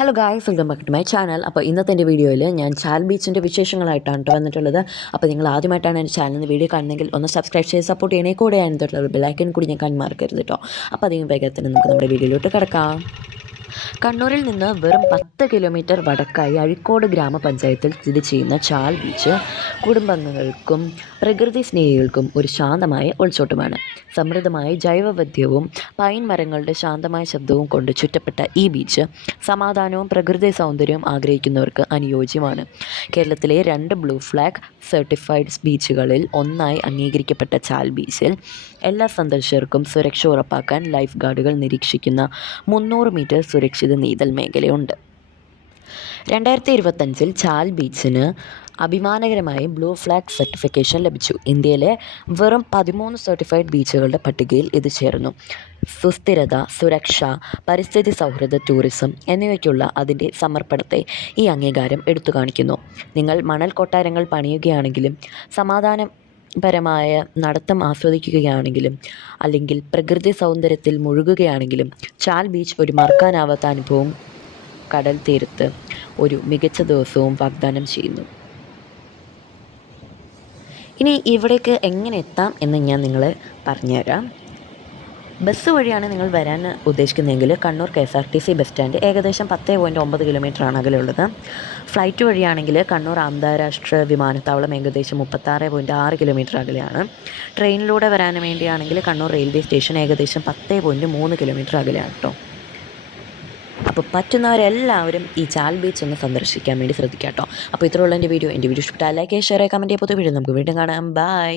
Hello guys welcome back to my channel അപ്പോൾ ഇന്നത്തെ എന്റെ വീഡിയോയിൽ ഞാൻ ചാൽ ബീച്ചിന്റെ വിശേഷങ്ങളായിട്ടാണ് കേട്ടോ വന്നിട്ടുള്ളത്. അപ്പോൾ നിങ്ങൾ ആദ്യമായിട്ടാണ് എന്റെ ചാനലിൽ വീഡിയോ കാണുന്നതെങ്കിൽ ഒന്ന് സബ്സ്ക്രൈബ് ചെയ്ത് സപ്പോർട്ട് ചെയ്യണേ. കൂടെ ആയിട്ടുള്ള ബ്ലാക്കിൻ കൂടി ഞാൻ കൺമാർക്കരുത് കേട്ടോ അപ്പോൾ അധികം വേഗത്തിൽ നമുക്ക് നമ്മുടെ വീഡിയോയിലോട്ട് കിടക്കാം. കണ്ണൂരിൽ നിന്ന് വെറും പത്ത് കിലോമീറ്റർ വടക്കായി അഴിക്കോട് ഗ്രാമപഞ്ചായത്തിൽ സ്ഥിതി ചെയ്യുന്ന ചാൽ ബീച്ച് കുടുംബങ്ങൾക്കും പ്രകൃതി സ്നേഹികൾക്കും ഒരു ശാന്തമായ ഒളിച്ചോട്ടമാണ് സമൃദ്ധമായ ജൈവവൈദ്യവും പൈൻ മരങ്ങളുടെ ശാന്തമായ ശബ്ദവും കൊണ്ട് ചുറ്റപ്പെട്ട ഈ ബീച്ച് സമാധാനവും പ്രകൃതി സൗന്ദര്യവും ആഗ്രഹിക്കുന്നവർക്ക് അനുയോജ്യമാണ്. കേരളത്തിലെ രണ്ട് ബ്ലൂ ഫ്ലാഗ് സർട്ടിഫൈഡ് ബീച്ചുകളിൽ ഒന്നായി അംഗീകരിക്കപ്പെട്ട ചാൽ ബീച്ചിൽ എല്ലാ സന്ദർശകർക്കും സുരക്ഷ ഉറപ്പാക്കാൻ ലൈഫ് ഗാർഡുകൾ നിരീക്ഷിക്കുന്ന മുന്നൂറ് മീറ്റർ സുരക്ഷിത നീന്തൽ മേഖലയുണ്ട്. രണ്ടായിരത്തി ഇരുപത്തഞ്ചിൽ ചാൽ ബീച്ചിന് അഭിമാനകരമായി ബ്ലൂ ഫ്ലാഗ് സർട്ടിഫിക്കേഷൻ ലഭിച്ചു. ഇന്ത്യയിലെ വെറും പതിമൂന്ന് സർട്ടിഫൈഡ് ബീച്ചുകളുടെ പട്ടികയിൽ ഇത് ചേർന്നു. സുസ്ഥിരത സുരക്ഷ പരിസ്ഥിതി സൗഹൃദ ടൂറിസം എന്നിവയ്ക്കുള്ള അതിന്റെ സമർപ്പണത്തെ ഈ അംഗീകാരം എടുത്തു കാണിക്കുന്നു. നിങ്ങൾ മണൽ കൊട്ടാരങ്ങൾ പണിയുകയാണെങ്കിലും സമാധാനം പരമായ നടത്തം ആസ്വദിക്കുകയാണെങ്കിലും അല്ലെങ്കിൽ പ്രകൃതി സൗന്ദര്യത്തിൽ മുഴുകുകയാണെങ്കിലും ചാൽ ബീച്ച് ഒരു മറക്കാനാവാത്ത അനുഭവം കടൽ തീരത്ത് ഒരു മികച്ച ദിവസവും വാഗ്ദാനം ചെയ്യുന്നു. ഇനി ഇവിടേക്ക് എങ്ങനെ എത്താം എന്ന് ഞാൻ നിങ്ങളെ പറഞ്ഞുതരാം. ബസ് വഴിയാണ് നിങ്ങൾ വരാൻ ഉദ്ദേശിക്കുന്നതെങ്കിൽ Kannur K S R T C bus stand ഏകദേശം പത്ത് പോയിന്റ് ഒമ്പത് കിലോമീറ്ററാണ് അകലെയുള്ളത്. ഫ്ലൈറ്റ് വഴിയാണെങ്കിൽ കണ്ണൂർ അന്താരാഷ്ട്ര വിമാനത്താവളം ഏകദേശം മുപ്പത്താറ് പോയിന്റ് ആറ് കിലോമീറ്റർ അകലെയാണ്. ട്രെയിനിലൂടെ വരാൻ വേണ്ടിയാണെങ്കിൽ കണ്ണൂർ റെയിൽവേ സ്റ്റേഷൻ ഏകദേശം പത്ത് പോയിന്റ് മൂന്ന് കിലോമീറ്റർ അകലെയാണ് കേട്ടോ. അപ്പോൾ പറ്റുന്നവരെല്ലാവരും ഈ ചാൽ ബീച്ച് ഒന്ന് സന്ദർശിക്കാൻ വേണ്ടി ശ്രദ്ധിക്കാം കേട്ടോ. അപ്പോൾ ഇത്രയുള്ള എന്റെ വീഡിയോ. എന്റെ വീഡിയോ ഇഷ്ടപ്പെട്ടാൽ ലൈക്ക് ഷെയർ കമന്റ് ചെയ്യപ്പോൾ വീഡിയോ നമുക്ക് വീണ്ടും കാണാം. ബൈ